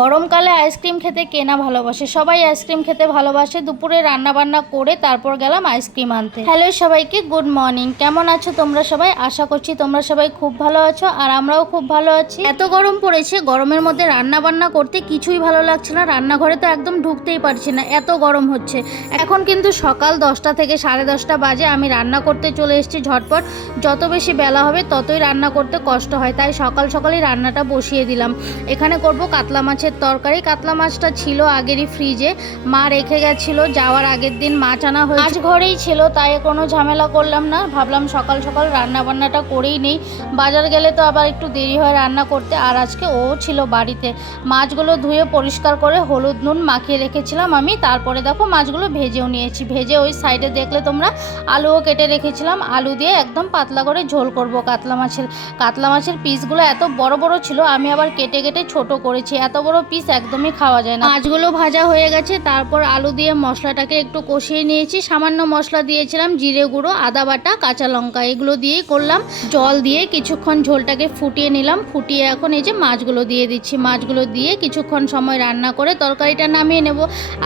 গরমকালে আইসক্রিম খেতে কে না ভালোবাসে? সবাই আইসক্রিম খেতে ভালোবাসে। দুপুরে রান্না বান্না করে তারপর গেলাম আইসক্রিম আনতে। হ্যালো সবাইকে, গুড মর্নিং। কেমন আছো তোমরা সবাই? আশা করছি তোমরা সবাই খুব ভালো আছো আর আমরাও খুব ভালো আছি। এত গরম পড়েছে, গরমের মধ্যে রান্না বান্না করতে কিছুই ভালো লাগছে না। রান্নাঘরে তো একদম ঢুকতেই পারছি না। এত গরম হচ্ছে। এখন কিন্তু সকাল দশটা থেকে সাড়ে দশটা বাজে। আমি রান্না করতে চলে এসেছি ঝটপট। যত বেশি বেলা হবে, ততই রান্না করতে কষ্ট হয়। তাই সকাল সকালই রান্নাটা বসিয়ে দিলাম। এখানে করব কাতলা মাছের তরকারি। কাতলা মাছটা ছিল আগেরই ফ্রিজে। মা রেখে গেছিল, যাওয়ার আগের দিন মাছ আনা হয়েছে। মাছ ঘরেই ছিল, তাই কোনো ঝামেলা করলাম না। ভাবলাম সকাল সকাল রান্না বান্নাটা করেই নেই। বাজার গেলে তো আবার একটু দেরি হয় রান্না করতে। আর আজকে ও ছিল বাড়িতে। মাছগুলো ধুয়ে পরিষ্কার করে হলুদ নুন মাখিয়ে রেখেছিলাম আমি। তারপরে দেখো মাছগুলো ভেজেও নিয়েছি। ভেজে ওই সাইডে দেখলে তোমরা আলুও কেটে রেখেছিলাম। আলু দিয়ে একদম পাতলা করে ঝোল করব কাতলা মাছের। কাতলা মাছের পিসগুলো এত বড় বড় ছিল, আমি আবার কেটে কেটে ছোট করেছি। এত বড় পিস একদমই খাওয়া যায় না। মাছগুলো ভাজা হয়ে গেছে, তারপর আলু দিয়ে মশলাটাকে একটু কষিয়ে নিয়েছি। সামান্য মশলা দিয়েছিলাম, জিরে গুঁড়ো, আদা বাটা, কাঁচা লঙ্কা, এগুলো দিয়েই করলাম। জল দিয়ে কিছুক্ষণ ঝোলটাকে ফুটিয়ে নিলাম। ফুটিয়ে এখন এই যে মাছগুলো দিয়ে দিচ্ছি। মাছগুলো দিয়ে কিছুক্ষণ সময় রান্না করে তরকারিটা নামিয়ে নেব।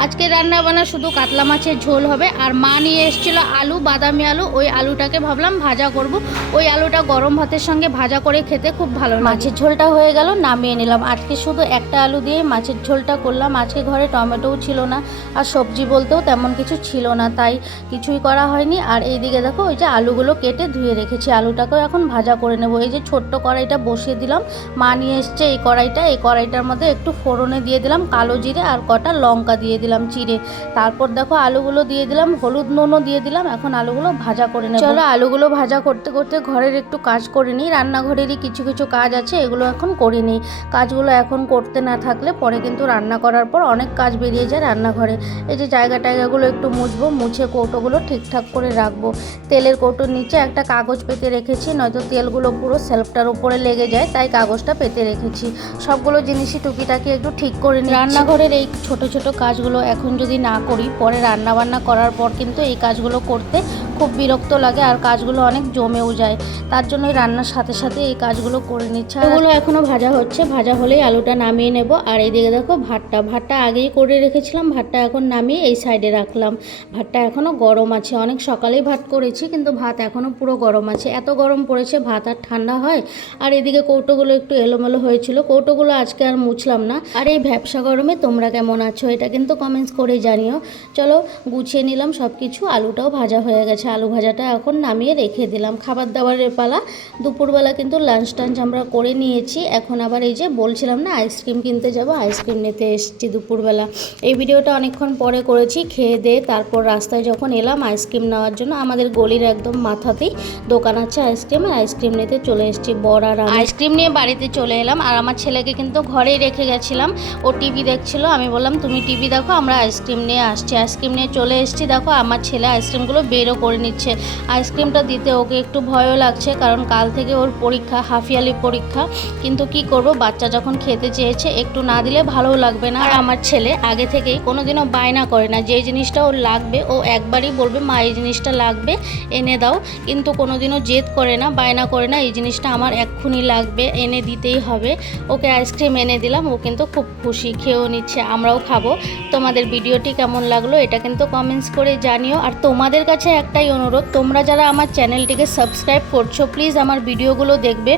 আজকে রান্না বান্না শুধু কাতলা মাছের ঝোল হবে। আর মা নিয়ে এসেছিল আলু, বাদামি আলু। ওই আলুটাকে ভাবলাম ভাজা করব। ওই আলুটা গরম ভাতের সঙ্গে ভাজা করে খেতে খুব ভালো মাছের ঝোলটা হয়ে গেল, নামিয়ে নিলাম। আজকে শুধু একটা আলু দিয়ে মাছের ঝোলটা করলাম। আজকে ঘরে টমেটোও ছিল না আর সবজি বলতেও তেমন কিছু ছিল না, তাই কিছুই করা হয়নি। আর এইদিকে দেখো, ওই যে আলুগুলো কেটে ধুয়ে রেখেছি। আলুটাকেও এখন ভাজা করে নেব। এই যে ছোট্ট কড়াইটা বসিয়ে দিলাম। মা নিয়ে এসছে এই কড়াইটা। এই কড়াইটার মধ্যে একটু ফোড়নে দিয়ে দিলাম, কালো জিরে আর কটা লঙ্কা দিয়ে দিলাম চিড়ে। তারপর দেখো, আলুগুলো দিয়ে দিলাম, হলুদ নুনও দিয়ে দিলাম। এখন আলুগুলো ভাজা করে নেব। চলো আলুগুলো ভাজা করতে করতে ঘরের একটু কাজ করে নিই। রান্নাঘরেরই কিছু কিছু কাজ আছে, এগুলো এখন করে নিই। কাজগুলো এখন করতে না থাকলে পরে কিন্তু রান্না করার পর অনেক কাজ বেরিয়ে যায় রান্নাঘরে। এই যে জায়গা টায়গাগুলো একটু মুছবো, মুছে কৌটোগুলো ঠিকঠাক করে রাখব। তেলের কৌটোর নিচে একটা কাগজ পেতে রেখেছি, নয়তো তেলগুলো পুরো সেলফটার উপরে লেগে যায়, তাই কাগজটা পেতে রেখেছি। সবগুলো জিনিসই টুকিটাকি একটু ঠিক করে নিই রান্নাঘরের এই ছোট ছোট কাজগুলো এখন যদি না করি, পরে রান্না বান্না করার পর কিন্তু এই কাজগুলো করতে খুব বিরক্ত লাগে আর কাজগুলো অনেক জমেও যায়। তার জন্যই রান্নার সাথে সাথে এই কাজগুলো করে নিচ্ছে। এগুলো এখনও ভাজা হচ্ছে। ভাজা হলেই আলুটা নামিয়ে নেব। আর এইদিকে দেখো ভাতটা। ভাতটা আগেই করে রেখেছিলাম। ভাতটা এখন নামিয়ে এই সাইডে রাখলাম। ভাতটা এখনও গরম আছে। অনেক সকালেই ভাত করেছি, কিন্তু ভাত এখনও পুরো গরম আছে। এত গরম পড়েছে, ভাত আর ঠান্ডা হয়। আর এদিকে কৌটোগুলো একটু এলোমেলো হয়েছিল। কৌটোগুলো আজকে আর মুছলাম না। আর এই ব্যবসা গরমে তোমরা কেমন আছো? এটা কিন্তু কমেন্টস করে জানিও। চলো গুছিয়ে নিলাম সব কিছু আলুটাও ভাজা হয়ে গেছে। আলু ভাজাটা এখন নামিয়ে রেখে দিলাম। খাবার দাবারের পালা। দুপুরবেলা কিন্তু লাঞ্চ টাঞ্চ আমরা করে নিয়েছি। এখন আবার এই যে বলছিলাম না আইসক্রিম কিনতে যাব আইসক্রিম নিতে এসেছি দুপুরবেলা। এই ভিডিওটা অনেকক্ষণ পরে করেছি, খেয়ে দিয়ে তারপর রাস্তায় যখন এলাম আইসক্রিম নেওয়ার জন্য আমাদের গলির একদম মাথাতেই দোকান আছে আইসক্রিম আর আইসক্রিম নিতে চলে এসেছি বড় আর আইসক্রিম নিয়ে বাড়িতে চলে এলাম। আর আমার ছেলেকে কিন্তু ঘরেই রেখে গেছিলাম। ও টিভি দেখছিল। আমি বললাম, তুমি টিভি দেখো, আমরা আইসক্রিম নিয়ে আসছি। আইসক্রিম নিয়ে চলে এসেছি। দেখো, আমার ছেলে আইসক্রিমগুলো বেরও করে নিচ্ছে। আইসক্রিমটা দিতে ওকে একটু ভয়ও লাগছে, কারণ কাল থেকে ওর পরীক্ষা হাফিয়ালি পরীক্ষা। কিন্তু কি করব, বাচ্চা যখন খেতে চেয়েছে, একটু না দিলে ভালোও লাগবে না। আর আমার ছেলে আগে থেকেই কোনোদিনও বায়না করে না। যে জিনিসটা ওর লাগবে, ও একবারই বলবে, মা, এই জিনিসটা লাগবে, এনে দাও। কিন্তু কোনোদিনও জেদ করে না, বায়না করে না, এই জিনিসটা আমার এক্ষুনি লাগবে, এনে দিতেই হবে। ওকে আইসক্রিম এনে দিলাম, ও কিন্তু খুব খুশি, খেয়েও নিচ্ছে, আমরাও খাব। তোমাদের ভিডিওটি কেমন লাগল, এটা কিন্তু কমেন্টস করে জানিও। আর তোমাদের কাছে একটাই অনুরোধ, তোমরা যারা আমার চ্যানেলটিকে সাবস্ক্রাইব করছ প্লিজ আমার ভিডিওগুলো দেখবে।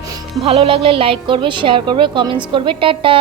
ভালো লাগলে লাইক করবে শেয়ার করবে কমেন্টস করবে, টাটা।